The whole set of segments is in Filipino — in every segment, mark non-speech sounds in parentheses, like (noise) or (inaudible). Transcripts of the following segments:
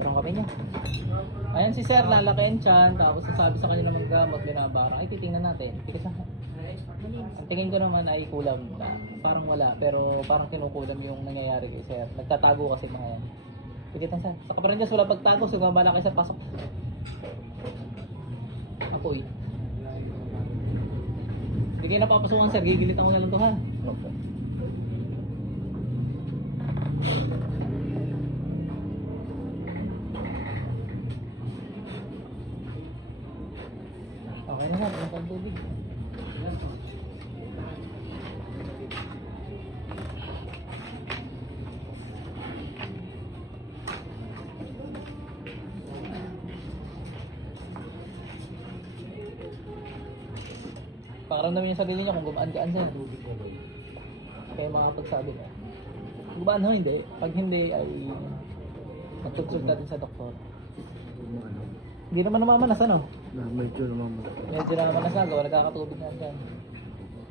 Parang kami niya. Ayan si Sir, lalaki ang tapos sasabi sa kanya na maggamot, binabara. Ay, titingnan natin. Tikas na. Ang tingin ko naman ay kulam na. Parang wala, pero parang kinukulam yung nangyayari kay Sir. Nagtatago kasi mga yan. Tikit na Sir. Sa kaparan Diyos, wala pagtago. So, gumabala kayo sa pasok. Apoy. Hindi kayo napapasukan Sir. Gigilitan ko na lang to ha. Okay Sir. Ang tubig. Pakaramdamin niya sa sarili niya kung gumaan-gaan siya. Kaya makapagsabi na. Gumaan ho, hindi. Pag hindi ay magtutsog natin sa doktor. Hindi naman namamanas ano? Na medyo naman mo. Medyo na naman nasagawa, nagkakatubig na dyan.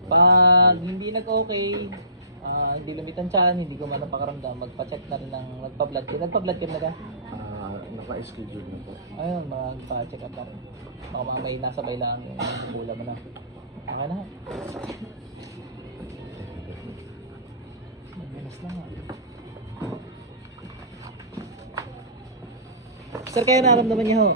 Pag hindi nag-okay, ah, hindi lumitan tiyan, hindi gumana pakaramdam, magpa-check na rin ng nagpa-blood chem. Nagpa-blood chem na ka? Ah, naka-schedule na po. Ayun, magpa-check up na rin. Baka mga may nasabay lang yung bula mo na. Okay na. Mabilis lang ah. Sir, kaya naramdaman niya ho?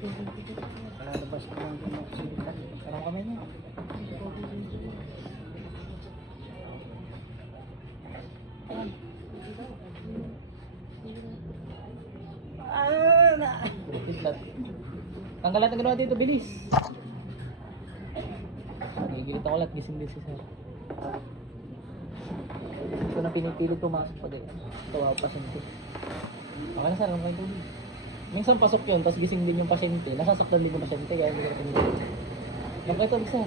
Lalabas ko lang yung oxygen. Parang kami niya. Ah, na. Tanggal natin ginawa dito, bilis. Gigilit ako lahat, gising din si sir. Ito na pinipilit pumasok pa din. Tawa pa pasyente. Okay na sir, ano kayo tubig? Minsan pasok yun, tapos gising din yung pasyente. Nasasaktan din yung pasyente, kaya hindi pinipilit. Ano kayo tubig sir?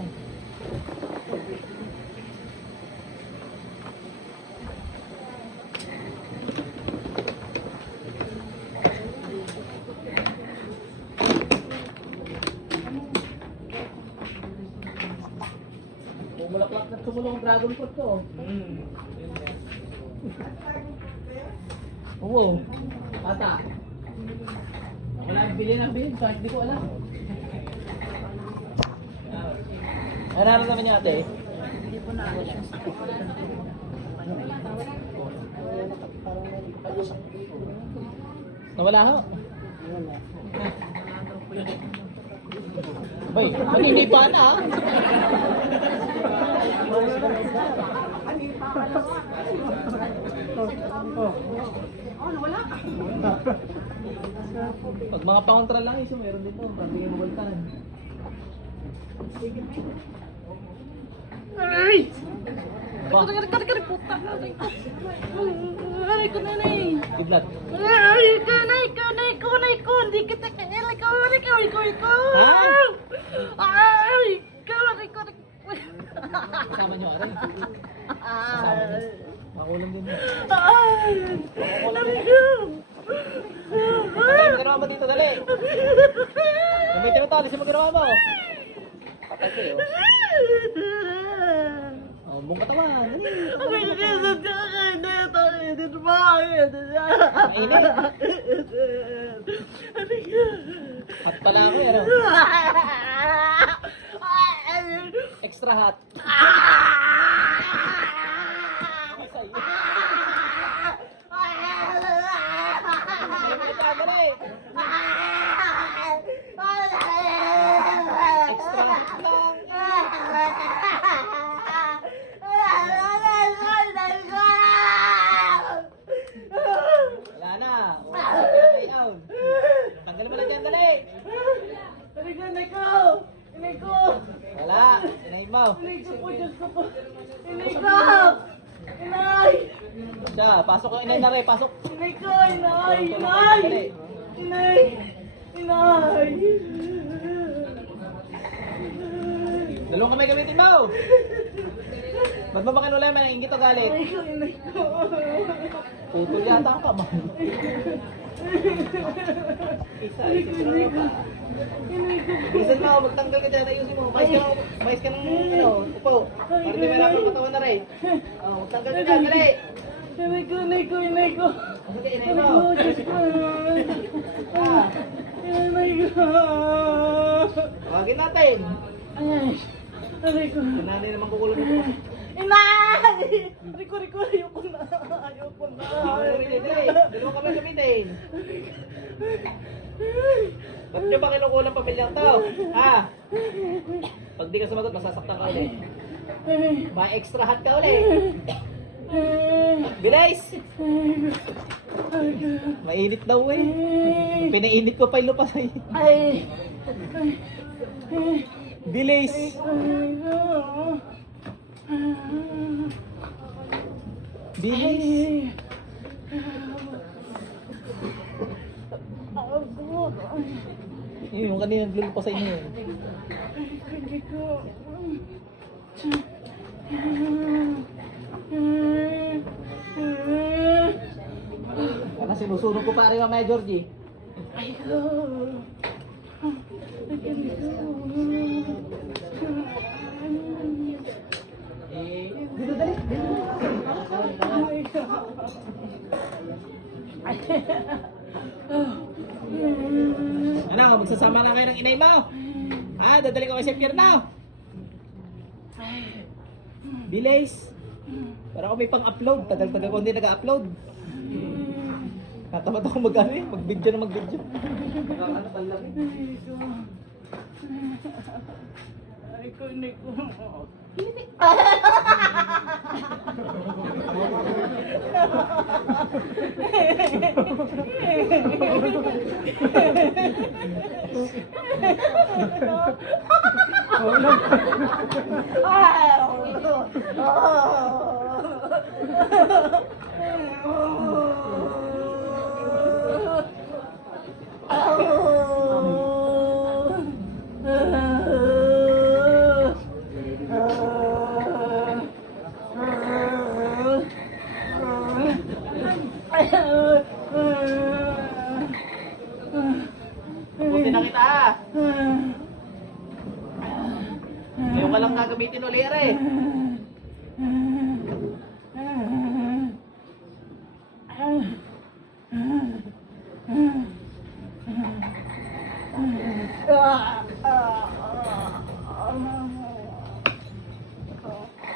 Bumulaklak na tumulong ang dragon fruit ko. Oo. Bata. Wala bili ng bili, kahit di ko alam. Ano naman niya ate? Hindi po na siya sa Nawala ho. Wala. Bay, maninipa na ah. Pag mga pangontra lang iso, meron dito. Pagtingin mo bulkan. Ay! Ba, Kari kari kari puta. Aray ko nanay. kidlat. Ay, kanay, kanay, kanay ko. Hindi kita kaya ko, ko, ko, ko. Ay, kari kari. Kasama nyo, aray. Kasama nyo. Makulam din. Ay, aray ko. Ano ginawa mo dito, dali. Gamitin mo to, alisin mo ginawa mo. Patay kayo. Oh, buong katawan. Dali. Ang iniisip ka kay Neto, edit bakit? Mainit. Ano yan? Hot pala ako, ano? Extra hot. Masay. Mainit ka, dali. Extra hot lang. Wala na. Wala na. Lay down. Tanggal mo na dyan, dali. Inay ko! Inay ko! Wala. Sinayin mo. Inay ko po, Diyos ko po! Inay ko! Inay! Siya, pasok inay na rin. Pasok. Inay ko! Inay! Inay! Inay! Inay! Dalawang kamay gamitin mo. Ba't ba makinulay mo? Ingit o galit? Inay ko! Inay ko! Putol yata ang kamay. Isa, isa, isa pa. Mo, magtanggal ka dyan, ayusin mo. Mais ka, mais ka ng, ano, upo. Para di meron kang katawan na rin. Oh, magtanggal ka dyan, dali. Inay ko! Inay ko, inay ko. Ano inay ko, Diyos ko. Ah, Inay ko. Tawagin natin. Ay, inay ko. Nanay naman kukulang ito. Inay! Riko, Riko, ayoko na. Ayoko na. Dalawa kami gamitin. Ba't nyo ba kinukulang pamilyang to? Ha? Pag di ka sumagot, masasaktan ka ulit. May extra hat ka ulit. Bilis! Mainit daw eh. Pinainit ko pa yung lupa sa'yo. Ay! Bilis! Bilis! Yun, yung kanina naglulupa sa inyo eh. Parang sinusunod ko pa rin mamaya, Georgie. Dito dali. Ano, magsasama na kayo ng inay mo? Ha, dadali ko kay Chef Pierno. Bilis. Para ako may pang-upload. Tagal-tagal ko hindi nag-upload. Natamad ako mag-ano eh, mag-video na mag-video. Ay ko, inay ko. (laughs) 아우 lang gagamitin ulit eh.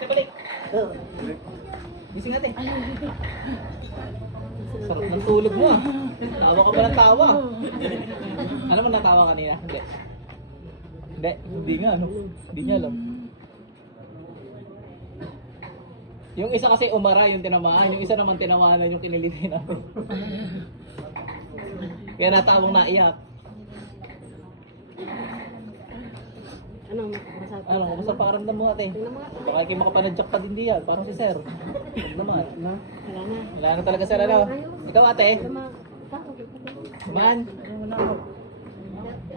Balik. Gising ate. Sarap ng tulog mo ah. Tawa pa ng tawa. Ano mo natawa kanina? Hindi. Hindi, hindi nga ano. Hindi niya alam. Yung isa kasi umara yung tinamaan, yung isa naman tinawanan yung kiniliti namin. Kaya natawang naiyak. Ano, masasabi? Ano, kumusta pakiramdam mo ate? Baka kayo makapanadyak pa din diyan, parang si sir. Huwag naman. Wala na. Wala na talaga sir ano. Ikaw ate, man.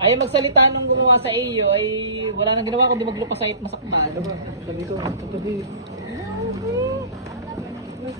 Ay magsalita nung gumawa sa iyo ay wala nang ginawa kundi maglupa sa it masaktan. Sabi ko, sabi,